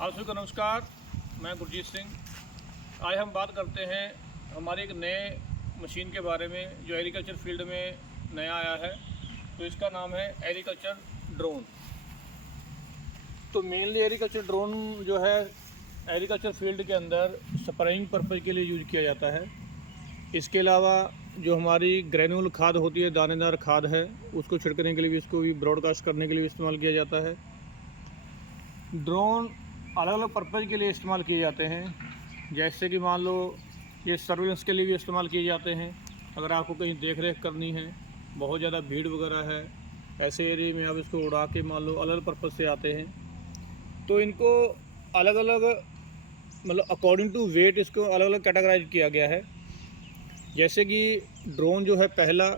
आप सभी को नमस्कार। मैं गुरजीत सिंह। आज हम बात करते हैं हमारे एक नए मशीन के बारे में जो एग्रीकल्चर फील्ड में नया आया है। तो इसका नाम है एग्रीकल्चर ड्रोन। तो मेनली एग्रीकल्चर ड्रोन जो है एग्रीकल्चर फील्ड के अंदर स्प्रेइंग पर्पज़ के लिए यूज किया जाता है। इसके अलावा जो हमारी ग्रेनुअल खाद होती है, दानेदार खाद है, उसको छिड़कने के लिए भी, इसको भी ब्रॉडकास्ट करने के लिए भी इस्तेमाल किया जाता है। ड्रोन अलग अलग पर्पज़ के लिए इस्तेमाल किए जाते हैं। जैसे कि मान लो ये सर्विलेंस के लिए भी इस्तेमाल किए जाते हैं। अगर आपको कहीं देख रेख करनी है, बहुत ज़्यादा भीड़ वगैरह है, ऐसे एरिया में आप इसको उड़ा के मान लो अलग अलग पर्पज़ से आते हैं। तो इनको अलग अलग मतलब अकॉर्डिंग टू वेट इसको अलग अलग कैटेगराइज किया गया है। जैसे कि ड्रोन जो है पहला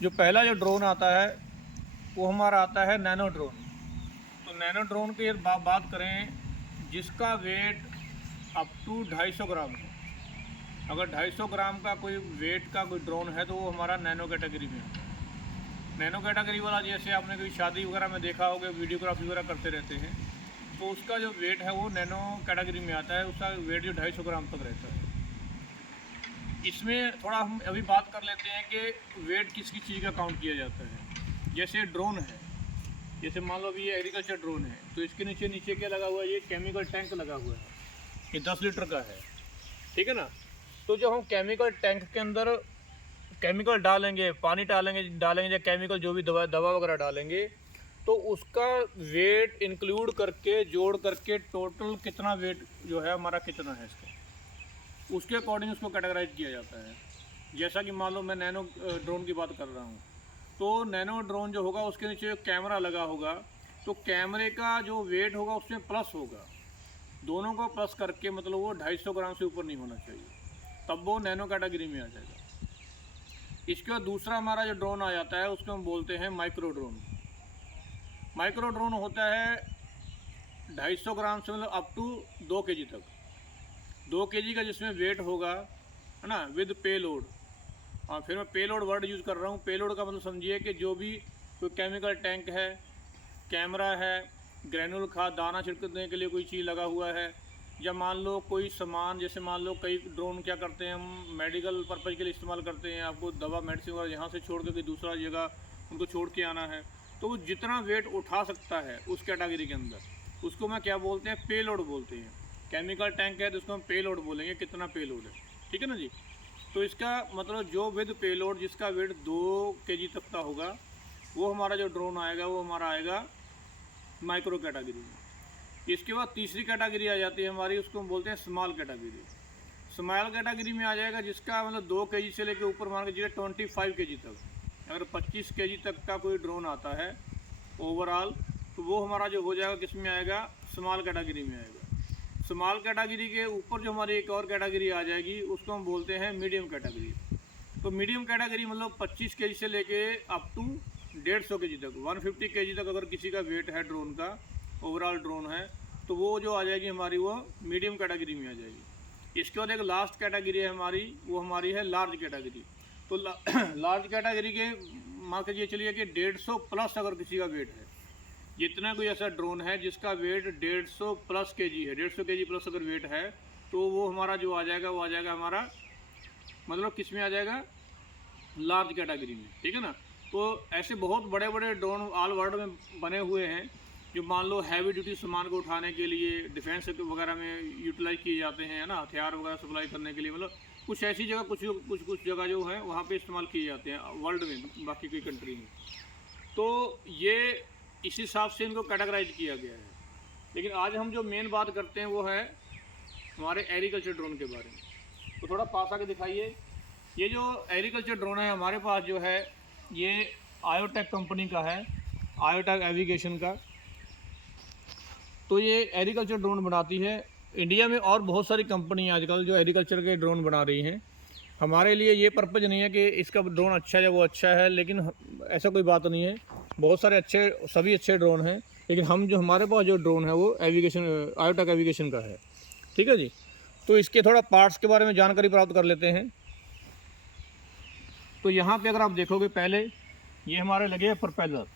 जो ड्रोन आता है वो हमारा आता है नैनो ड्रोन। तो नैनो ड्रोन की बात करें जिसका वेट अप टू 250 ग्राम है। अगर 250 ग्राम का कोई वेट का कोई ड्रोन है तो वो हमारा नैनो कैटेगरी में है। नैनो कैटेगरी वाला जैसे आपने कोई शादी वगैरह में देखा होगा, वीडियोग्राफी वगैरह करते रहते हैं, तो उसका जो वेट है वो नैनो कैटेगरी में आता है। उसका वेट जो 250 ग्राम तक रहता है। इसमें थोड़ा हम अभी बात कर लेते हैं कि वेट किस किस चीज़ का काउंट किया जाता है। जैसे ड्रोन है, जैसे मान लो अभी ये एग्रीकल्चर ड्रोन है, तो इसके नीचे क्या लगा हुआ है, ये केमिकल टैंक लगा हुआ है। ये 10 लीटर का है, ठीक है ना। तो जब हम केमिकल टैंक के अंदर केमिकल डालेंगे, पानी डालेंगे या केमिकल जो भी दवा वगैरह डालेंगे, तो उसका वेट इंक्लूड करके जोड़ करके टोटल कितना वेट जो है हमारा कितना है इसका, उसके अकॉर्डिंग उसको कैटेगराइज किया जाता है। जैसा कि मान लो मैं नैनो ड्रोन की बात कर रहा हूँ, तो नैनो ड्रोन जो होगा उसके नीचे कैमरा लगा होगा, तो कैमरे का जो वेट होगा उसमें प्लस होगा। दोनों को प्लस करके मतलब वो 250 ग्राम से ऊपर नहीं होना चाहिए, तब वो नैनो कैटेगरी में आ जाएगा। इसके बाद दूसरा हमारा जो ड्रोन आ जाता है उसको हम बोलते हैं माइक्रो ड्रोन। माइक्रो ड्रोन होता है 250 ग्राम से मतलब अप टू 2 kg तक। 2 kg का जिसमें वेट होगा, है ना, विद पे लोड। हाँ, फिर मैं पे लोड वर्ड यूज़ कर रहा हूँ। पे लोड का मतलब समझिए कि जो भी कोई केमिकल टैंक है, कैमरा है, ग्रेनुअल खाद दाना छिड़कने के लिए कोई चीज़ लगा हुआ है, या मान लो कोई सामान, जैसे मान लो कई ड्रोन क्या करते हैं, हम मेडिकल पर्पज़ के लिए इस्तेमाल करते हैं। आपको दवा मेडिसिन वगैरह यहाँ से छोड़ के कोई दूसरा जगह उनको छोड़ के आना है, तो वो जितना वेट उठा सकता है उस कैटेगरी के अंदर, उसको मैं क्या बोलते हैं, पे लोड बोलते हैं। केमिकल टैंक है तो उसको हम पे लोड बोलेंगे, कितना पे लोड है, ठीक है ना जी। तो इसका मतलब जो विद पे लोड जिसका वेट 2 kg तक का होगा, वो हमारा जो ड्रोन आएगा वो हमारा आएगा माइक्रो कैटेगरी में। इसके बाद तीसरी कैटेगरी आ जाती है हमारी, उसको हम बोलते हैं स्मॉल कैटेगरी। स्मॉल कैटेगरी में आ जाएगा जिसका मतलब 2 kg से लेकर ऊपर मान के चलिए 25 kg तक। अगर 25 kg तक का कोई ड्रोन आता है ओवरऑल, तो वो हमारा जो हो जाएगा किस में आएगा, स्मॉल कैटेगरी में आएगा। स्मॉल कैटेगरी के ऊपर जो हमारी एक और कैटेगरी आ जाएगी उसको हम बोलते हैं मीडियम कैटेगरी। तो मीडियम कैटेगरी मतलब 25 kg से लेके अप टू 150 kg तक, 150 kg तक अगर किसी का वेट है ड्रोन का, ओवरऑल ड्रोन है, तो वो जो आ जाएगी हमारी वो मीडियम कैटेगरी में आ जाएगी। इसके बाद एक लास्ट कैटेगरी है हमारी, वो हमारी है लार्ज कैटेगरी। तो लार्ज कैटेगरी के मान के चलिए कि 150 प्लस अगर किसी का वेट है, जितना कोई ऐसा ड्रोन है जिसका वेट 150 प्लस kg है, 150 kg प्लस अगर वेट है, तो वो हमारा जो आ जाएगा वो आ जाएगा हमारा मतलब किस में आ जाएगा, लार्ज कैटेगरी में, ठीक है ना। तो ऐसे बहुत बड़े बड़े ड्रोन ऑल वर्ल्ड में बने हुए हैं जो मान लो हैवी ड्यूटी सामान को उठाने के लिए डिफेंस वगैरह में यूटिलाइज किए जाते हैं, है ना, हथियार वगैरह सप्लाई करने के लिए। मतलब कुछ ऐसी जगह कुछ जगह जो है वहाँ पे इस्तेमाल किए जाते हैं वर्ल्ड में, बाकी कोई कंट्री में। तो ये इस हिसाब से इनको कैटेगराइज किया गया है। लेकिन आज हम जो मेन बात करते हैं वो है हमारे एग्रीकल्चर ड्रोन के बारे में। तो थोड़ा पास आके दिखाइए। ये जो एग्रीकल्चर ड्रोन है हमारे पास जो है ये आयोटेक कंपनी का है, आयोटेक एविगेशन का। तो ये एग्रीकल्चर ड्रोन बनाती है इंडिया में, और बहुत सारी कंपनी आजकल जो एग्रीकल्चर के ड्रोन बना रही हैं। हमारे लिए ये पर्पज़ नहीं है कि इसका ड्रोन अच्छा है या वो अच्छा है, लेकिन ऐसा कोई बात नहीं है। बहुत सारे सभी अच्छे ड्रोन हैं, लेकिन हमारे पास जो ड्रोन है वो एविगेशन, आयोटेक एविगेशन का है, ठीक है जी। तो इसके थोड़ा पार्ट्स के बारे में जानकारी प्राप्त कर लेते हैं। तो यहाँ पे अगर आप देखोगे, पहले ये हमारे लगे हैं प्रोपेलर,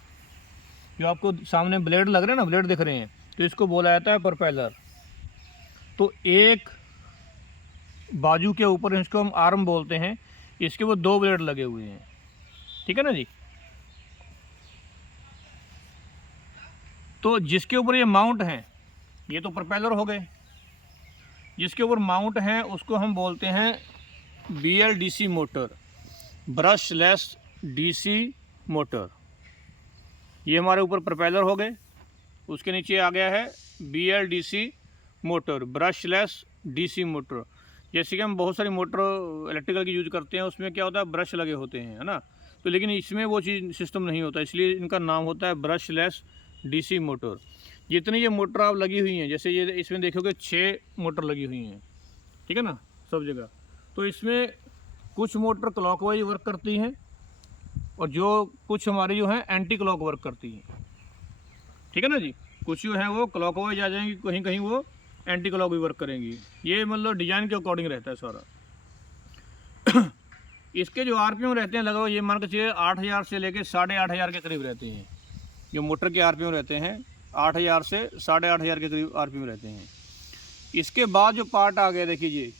जो आपको सामने ब्लेड लग रहे हैं ना, ब्लेड दिख रहे हैं, तो इसको बोला जाता है प्रोपेलर। तो एक बाजू के ऊपर इसको हम आर्म बोलते हैं, इसके वो 2 ब्लेड लगे हुए हैं, ठीक है ना जी। तो जिसके ऊपर ये माउंट हैं, ये तो प्रोपेलर हो गए, जिसके ऊपर माउंट हैं उसको हम बोलते हैं BLDC motor, brushless DC motor. ये हमारे ऊपर प्रोपेलर हो गए, उसके नीचे आ गया है BLDC motor, brushless DC motor. जैसे कि हम बहुत सारी मोटर इलेक्ट्रिकल की यूज करते हैं, उसमें क्या होता है ब्रश लगे होते हैं, है ना। तो लेकिन इसमें वो चीज़ सिस्टम नहीं होता, इसलिए इनका नाम होता है ब्रशलेस DC मोटर। जितनी ये मोटर आप लगी हुई हैं, जैसे ये इसमें देखोगे 6 मोटर लगी हुई हैं, ठीक है ना, सब जगह। तो इसमें कुछ मोटर क्लॉकवाइज वर्क करती हैं और जो कुछ हमारी जो है एंटी क्लॉक वर्क करती हैं, ठीक है ना जी। कुछ जो है वो क्लॉकवाइज आ जाएंगी, कहीं कहीं वो एंटी क्लॉक भी वर्क करेंगी। ये मतलब डिजाइन के अकॉर्डिंग रहता है सारा। इसके जो RPM रहते हैं लगभग ये मान के चलिए 8000 से लेके 8500 के करीब रहते हैं। जो मोटर के RPM रहते हैं 8000 से 8500 के करीब RPM रहते हैं। इसके बाद जो पार्ट आ गया देखिए जी,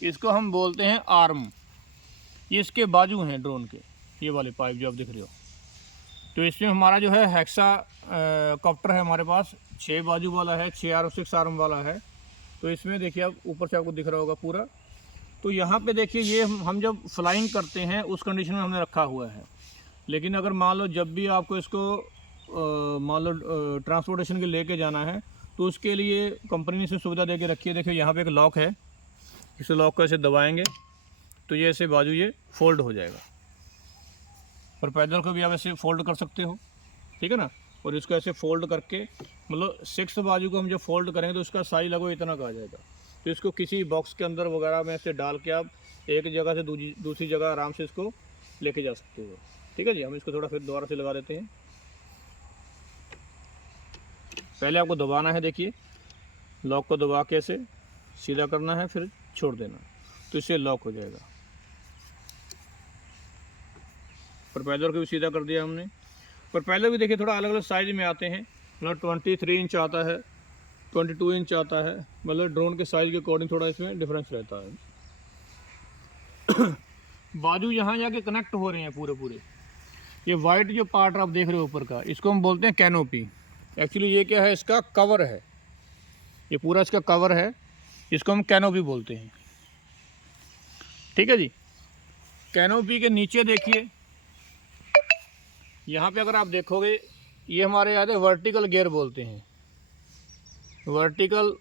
इसको हम बोलते हैं आर्म। ये इसके बाजू हैं ड्रोन के, ये वाले पाइप जो आप दिख रहे हो। तो इसमें हमारा जो है हेक्सा कॉप्टर है हमारे पास, 6 बाजू वाला है, 6 आर्म 6 आर्म वाला है। तो इसमें देखिए आप ऊपर से आपको दिख रहा होगा पूरा। तो यहाँ पे देखिए ये हम जब फ्लाइंग करते हैं उस कंडीशन में हमने रखा हुआ है। लेकिन अगर मान लो जब भी आपको इसको मान लो ट्रांसपोर्टेशन के लेके जाना है, तो उसके लिए कंपनी ने इसे सुविधा दे के रखी है। देखिए यहाँ पे एक लॉक है, इस लॉक को ऐसे दबाएंगे तो ये ऐसे बाजू ये फोल्ड हो जाएगा। प्रोपेलर को भी आप ऐसे फोल्ड कर सकते हो, ठीक है ना। और इसको ऐसे फोल्ड करके मतलब 6 बाजू को हम जब फोल्ड करेंगे तो उसका साइज लगभग इतना का आ जाएगा। तो इसको किसी बॉक्स के अंदर वगैरह में ऐसे डाल के आप एक जगह से दूसरी जगह आराम से इसको लेके जा सकते हो, ठीक है जी। हम इसको थोड़ा फिर दोबारा से लगा देते हैं। पहले आपको दबाना है, देखिए लॉक को दबा के ऐसे सीधा करना है, फिर छोड़ देना, तो इससे लॉक हो जाएगा। प्रोपेलर को भी सीधा कर दिया हमने। प्रोपेलर भी देखिए थोड़ा अलग अलग साइज में आते हैं, मतलब 23 इंच आता है, 22 इंच आता है, मतलब ड्रोन के साइज के अकॉर्डिंग थोड़ा इसमें डिफरेंस रहता है। बाजू यहाँ जाके कनेक्ट हो रहे हैं पूरे। ये वाइट जो पार्ट आप देख रहे हो ऊपर का, इसको हम बोलते हैं कैनोपी। एक्चुअली ये क्या है, इसका कवर है, ये पूरा इसका कवर है, इसको हम कैनोपी बोलते हैं, ठीक है जी। कैनोपी के नीचे देखिए, यहाँ पे अगर आप देखोगे ये हमारे यहाँ से वर्टिकल गियर बोलते हैं, वर्टिकल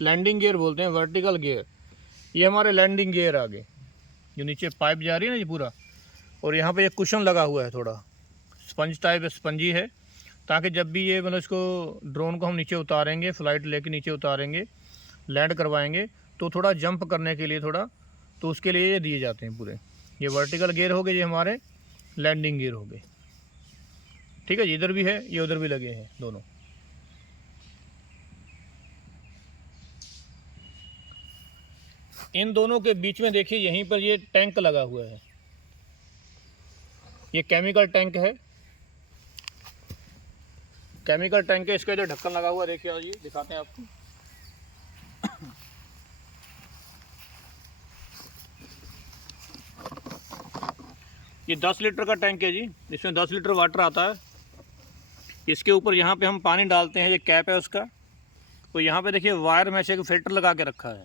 लैंडिंग गियर बोलते हैं, वर्टिकल गियर। ये हमारे लैंडिंग गियर आगे जो नीचे पाइप जा रही है ना ये पूरा, और यहाँ पे एक कुशन लगा हुआ है, थोड़ा स्पंज टाइप स्पंजी है, ताकि जब भी ये मतलब इसको ड्रोन को हम नीचे उतारेंगे, फ्लाइट लेके नीचे उतारेंगे, लैंड करवाएंगे, तो थोड़ा जंप करने के लिए थोड़ा, तो उसके लिए ये दिए जाते हैं पूरे। ये वर्टिकल गियर हो गए, ये हमारे लैंडिंग गियर हो गए, ठीक है जी। इधर भी है, ये उधर भी लगे हैं दोनों। इन दोनों के बीच में देखिए यहीं पर ये टैंक लगा हुआ है, ये केमिकल टैंक है, केमिकल टैंक है। इसका जो ढक्कन लगा हुआ है देखिए, ये दिखाते हैं आपको। ये 10 लीटर का टैंक है जी, इसमें 10 लीटर वाटर आता है। इसके ऊपर यहाँ पे हम पानी डालते हैं, ये कैप है उसका। तो यहाँ पे देखिए वायर में से एक फ़िल्टर लगा के रखा है,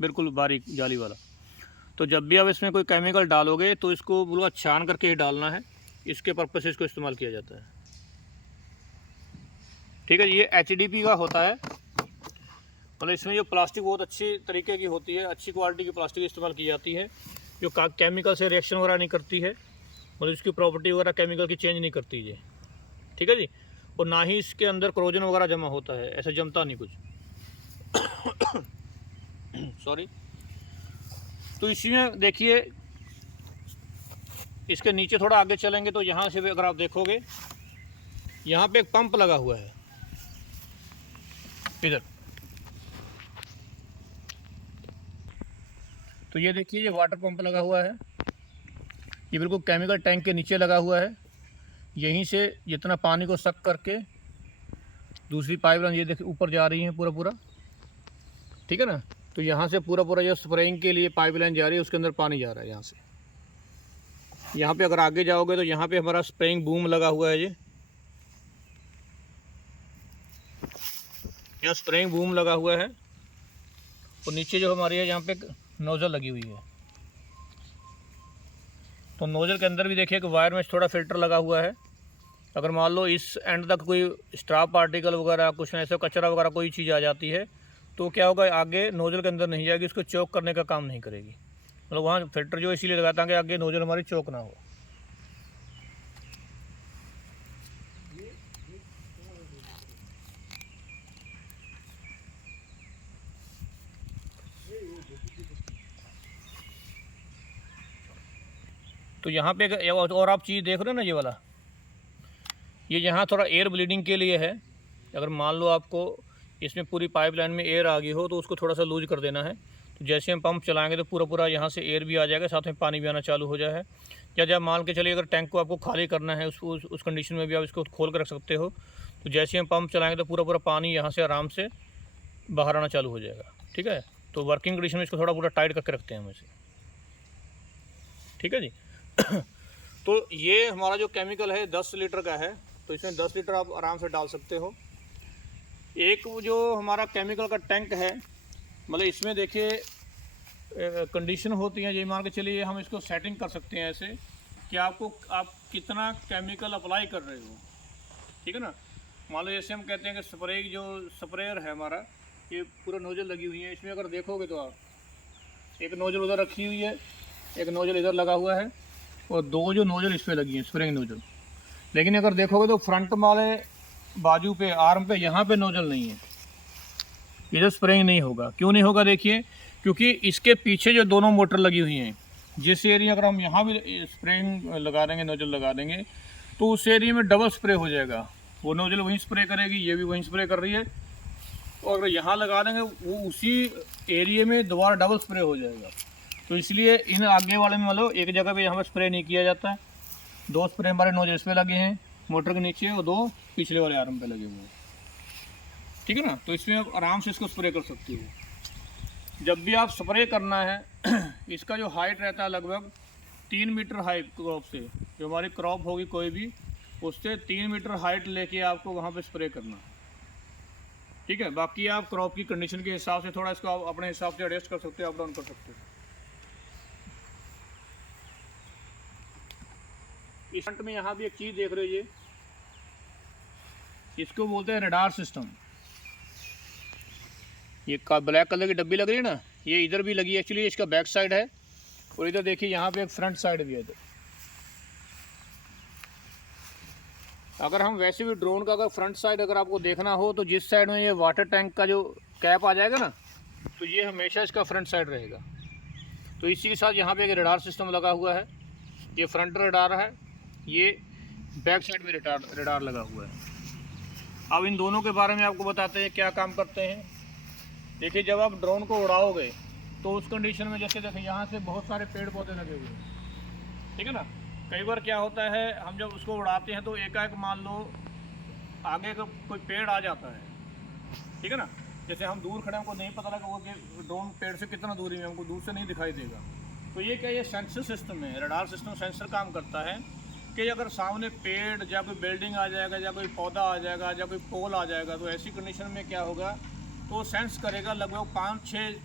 बिल्कुल बारीक जाली वाला। तो जब भी आप इसमें कोई केमिकल डालोगे तो इसको बिल्कुल छान करके ही डालना है, इसके पर्पज़ से इसको इस्तेमाल किया जाता है, ठीक है। ये HDP का होता है, मतलब इसमें जो प्लास्टिक बहुत अच्छी तरीके की होती है, अच्छी क्वालिटी की प्लास्टिक इस्तेमाल की जाती है, जो केमिकल से रिएक्शन वगैरह नहीं करती है, मतलब इसकी प्रॉपर्टी वगैरह केमिकल की चेंज नहीं करती है, ठीक है जी। और ना ही इसके अंदर क्रोजन वगैरह जमा होता है, ऐसा जमता नहीं कुछ। सॉरी। तो इसी में देखिए इसके नीचे थोड़ा आगे चलेंगे तो यहाँ से भी अगर आप देखोगे, यहाँ पे एक पंप लगा हुआ है इधर। तो ये देखिए ये वाटर पंप लगा हुआ है, ये बिल्कुल केमिकल टैंक के नीचे लगा हुआ है। यहीं से जितना पानी को सक करके दूसरी पाइपलाइन ये देखिए ऊपर जा रही है पूरा पूरा, ठीक है ना। तो यहाँ से पूरा पूरा जो स्प्रेइंग के लिए पाइपलाइन जा रही है उसके अंदर पानी जा रहा है यहाँ से। यहाँ पे अगर आगे जाओगे तो यहाँ पे हमारा स्प्रेइंग बूम लगा हुआ है, ये यहाँ स्प्रेइंग बूम लगा हुआ है। और नीचे जो हमारी है यहाँ पे नोज़ल लगी हुई है। तो नोज़ल के अंदर भी देखिए कि वायर में थोड़ा फिल्टर लगा हुआ है। अगर मान लो इस एंड तक कोई स्ट्रॉप पार्टिकल वगैरह कुछ ऐसा कचरा वगैरह कोई चीज़ आ जाती है तो क्या होगा, आगे नोज़ल के अंदर नहीं जाएगी, उसको चोक करने का काम नहीं करेगी। मतलब वहाँ फिल्टर जो इसीलिए लगाता है कि आगे नोज़ल हमारी चोक ना हो। तो यहाँ पे और आप चीज़ देख रहे हो ना, ये वाला ये यहाँ थोड़ा एयर ब्लीडिंग के लिए है। अगर मान लो आपको इसमें पूरी पाइपलाइन में एयर आ गई हो तो उसको थोड़ा सा लूज कर देना है। तो जैसे हम पंप चलाएंगे तो पूरा पूरा यहाँ से एयर भी आ जाएगा, साथ में पानी भी आना चालू हो जाए। या जब मान के चलिए अगर टैंक को आपको खाली करना है उस कंडीशन में भी आप इसको खोल कर रख सकते हो। तो जैसे हम पंप चलाएँगे तो पूरा पूरा पानी यहाँ से आराम से बाहर आना चालू हो जाएगा, ठीक है। तो वर्किंग कंडीशन में इसको थोड़ा पूरा टाइट करके रखते हैं हम इसे, ठीक है जी। तो ये हमारा जो केमिकल है 10 लीटर का है, तो इसमें 10 लीटर आप आराम से डाल सकते हो। एक जो हमारा केमिकल का टैंक है, मतलब इसमें देखिए कंडीशन होती है, ये मान के चलिए हम इसको सेटिंग कर सकते हैं ऐसे कि आप कितना केमिकल अप्लाई कर रहे हो, ठीक है ना। मान लो जैसे हम कहते हैं कि जो स्प्रेयर है हमारा, ये पूरा नोजल लगी हुई है। इसमें अगर देखोगे तो आप एक नोजल उधर रखी हुई है, एक नोजल इधर लगा हुआ है और दो जो नोजल इस पर लगी हैं स्प्रेइंग नोजल। लेकिन अगर देखोगे तो फ्रंट वाले बाजू पे आर्म पे यहाँ पे नोजल नहीं है, इधर स्प्रेइंग नहीं होगा। क्यों नहीं होगा देखिए, क्योंकि इसके पीछे जो दोनों मोटर लगी हुई हैं, जिस एरिया अगर हम यहाँ भी स्प्रेइंग लगा देंगे, नोजल लगा देंगे, तो उस एरिया में डबल स्प्रे हो जाएगा। वो नोजल वहीं स्प्रे करेगी, ये भी वहीं स्प्रे कर रही है, और अगर यहाँ लगा देंगे वो उसी एरिया में दोबारा डबल स्प्रे हो जाएगा। तो इसलिए इन आगे वाले में मतलब एक जगह पे यहाँ पर स्प्रे नहीं किया जाता है। दो स्प्रे हमारे नोजल इस पे लगे हैं मोटर के नीचे और दो पिछले वाले आर्म पे लगे हुए हैं, ठीक है ना। तो इसमें आप आराम से इसको स्प्रे कर सकते हो। जब भी आप स्प्रे करना है इसका जो हाइट रहता है लगभग 3 मीटर हाइट क्रॉप से, जो हमारी क्रॉप होगी कोई भी, उससे 3 मीटर हाइट लेके आपको वहाँ पे स्प्रे करना, ठीक है। बाकी आप क्रॉप की कंडीशन के हिसाब से थोड़ा इसको आप अपने हिसाब से एडजस्ट कर सकते हो, अप डाउन कर सकते हो। इस फ्रंट में यहाँ भी एक चीज़ देख रहे हो, ये इसको बोलते हैं रडार सिस्टम। ये ब्लैक कलर की डब्बी लग रही है ना, ये इधर भी लगी है। एक्चुअली इसका बैक साइड है और इधर देखिए यहाँ पे एक फ्रंट साइड भी है इधर। अगर हम वैसे भी ड्रोन का अगर फ्रंट साइड अगर आपको देखना हो तो जिस साइड में ये वाटर टैंक का जो कैप आ जाएगा ना, तो ये हमेशा इसका फ्रंट साइड रहेगा। तो इसी के साथ यहाँ पे एक रडार सिस्टम लगा हुआ है। ये फ्रंट रडार है, ये बैक साइड में रडार लगा हुआ है। अब इन दोनों के बारे में आपको बताते हैं क्या काम करते हैं। देखिए, जब आप ड्रोन को उड़ाओगे तो उस कंडीशन में जैसे देखिए यहाँ से बहुत सारे पेड़ पौधे लगे हुए हैं, ठीक है ना। कई बार क्या होता है, हम जब उसको उड़ाते हैं तो एकाएक मान लो आगे का कोई पेड़ आ जाता है, ठीक है ना। जैसे हम दूर खड़े, हमको नहीं पता लगा वो कि ड्रोन पेड़ से कितना दूरी में, हमको दूर से नहीं दिखाई देगा। तो ये क्या, ये सेंसर सिस्टम है, रडार सिस्टम सेंसर काम करता है कि अगर सामने पेड़ या कोई बिल्डिंग आ जाएगा या कोई पौधा आ जाएगा या कोई पोल आ जाएगा, तो ऐसी कंडीशन में क्या होगा, तो सेंस करेगा। लगभग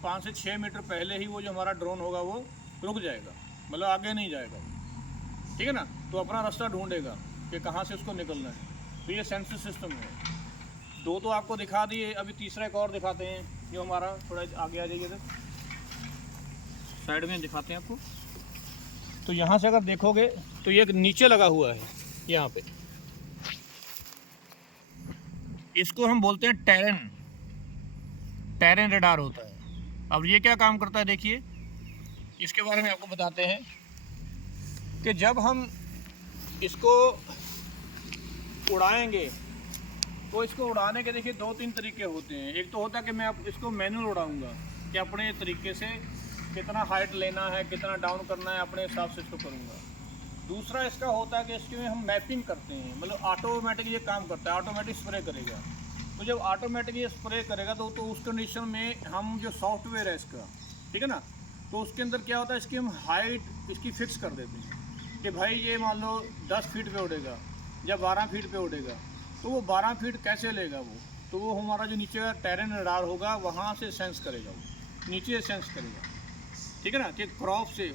5 से 6 मीटर पहले ही वो जो हमारा ड्रोन होगा वो रुक जाएगा, मतलब आगे नहीं जाएगा, ठीक है ना। तो अपना रास्ता ढूंढेगा कि कहाँ से उसको निकलना है। तो ये सेंसर सिस्टम है। दो तो आपको दिखा दिए, अभी तीसरा एक और दिखाते हैं जो हमारा, थोड़ा आगे आ जाइए, इधर साइड में दिखाते हैं आपको। तो यहाँ से अगर देखोगे तो ये नीचे लगा हुआ है, यहाँ पे इसको हम बोलते हैं टेरेन रडार होता है। अब ये क्या काम करता है देखिए, इसके बारे में आपको बताते हैं कि जब हम इसको उड़ाएंगे तो इसको उड़ाने के देखिए 2-3 तरीके होते हैं। एक तो होता है कि मैं इसको मैनुअल उड़ाऊंगा कि अपने तरीके से कितना हाइट लेना है, कितना डाउन करना है, अपने हिसाब से इसको करूँगा। दूसरा इसका होता है कि इसके में हम मैपिंग करते हैं, मतलब ऑटोमेटिक ये काम करता है, ऑटोमेटिक स्प्रे करेगा। तो जब ऑटोमेटिक ये स्प्रे करेगा तो उस कंडीशन में हम जो सॉफ्टवेयर है इसका, ठीक है ना, तो उसके अंदर क्या होता है, इसकी हम हाइट इसकी फिक्स कर देते हैं कि भाई ये मान लो 10 फीट पे उड़ेगा या 12 फीट पे उड़ेगा, तो वो 12 फीट कैसे लेगा वो, तो वो हमारा जो नीचे का टेरेन रडार होगा वहाँ से सेंस करेगा, वो नीचे सेंस करेगा, ठीक है ना, कि क्रॉप से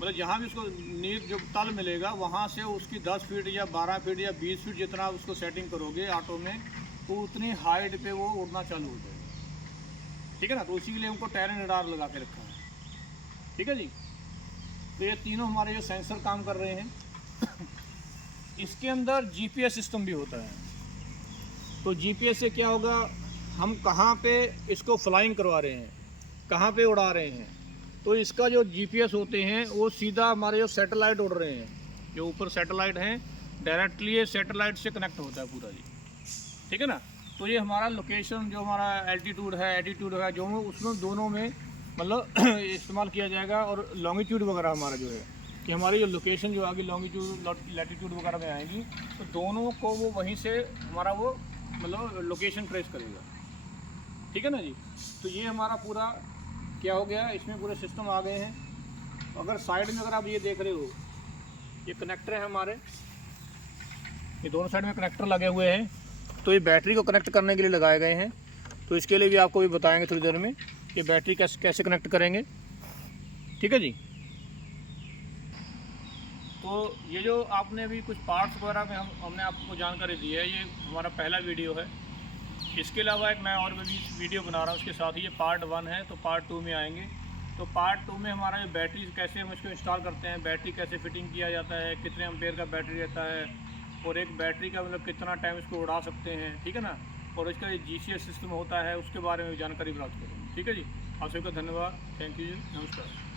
मतलब जहाँ भी उसको नींव जो तल मिलेगा वहाँ से उसकी 10 फीट या 12 फीट या 20 फीट जितना उसको सेटिंग करोगे ऑटो में, तो उतनी हाइट पे वो उड़ना चालू हो जाएगा, ठीक है ना। तो उसी के लिए हमको टेरेन रडार लगा के रखा है, ठीक है जी। तो ये तीनों हमारे जो सेंसर काम कर रहे हैं। इसके अंदर जीपीएस सिस्टम भी होता है। तो जीपीएस से क्या होगा, हम कहाँ पे इसको फ्लाइंग करवा रहे हैं, कहाँ पे उड़ा रहे हैं, तो इसका जो जीपीएस होते हैं वो सीधा हमारे जो सैटेलाइट उड़ रहे हैं, जो ऊपर सैटेलाइट हैं, डायरेक्टली ये सैटेलाइट से कनेक्ट होता है पूरा जी, ठीक है ना। तो ये हमारा लोकेशन जो हमारा एल्टीट्यूड है जो उसमें दोनों में मतलब इस्तेमाल किया जाएगा, और लॉन्गिट्यूड वगैरह हमारा जो है कि हमारी जो लोकेशन जो आगे लॉन्गिट्यूड लैटीट्यूड वगैरह में आएंगी, तो दोनों को वो वहीं से हमारा वो मतलब लोकेशन ट्रेस करेगा, ठीक है ना जी। तो ये हमारा पूरा क्या हो गया, इसमें पूरे सिस्टम आ गए हैं। अगर साइड में अगर आप ये देख रहे हो, ये कनेक्टर है हमारे, ये दोनों साइड में कनेक्टर लगे हुए हैं, तो ये बैटरी को कनेक्ट करने के लिए लगाए गए हैं। तो इसके लिए भी आपको भी बताएंगे थोड़ी देर में कि बैटरी कैसे कनेक्ट करेंगे, ठीक है जी। तो ये जो आपने अभी कुछ पार्ट्स वगैरह में हमने आपको जानकारी दी है, ये हमारा पहला वीडियो है। इसके अलावा एक मैं और भी वीडियो बना रहा हूँ, उसके साथ ही ये पार्ट 1 है, तो पार्ट 2 में आएंगे। तो पार्ट 2 में हमारा ये बैटरी कैसे हम इसको इंस्टॉल करते हैं, बैटरी कैसे फिटिंग किया जाता है, कितने एम्पेयर का बैटरी रहता है, और एक बैटरी का मतलब कितना टाइम इसको उड़ा सकते हैं, ठीक है ना, और इसका ये जीपीएस सिस्टम होता है उसके बारे में जानकारी प्राप्त करेंगे, ठीक है जी। आप सबका धन्यवाद, थैंक यू, नमस्कार।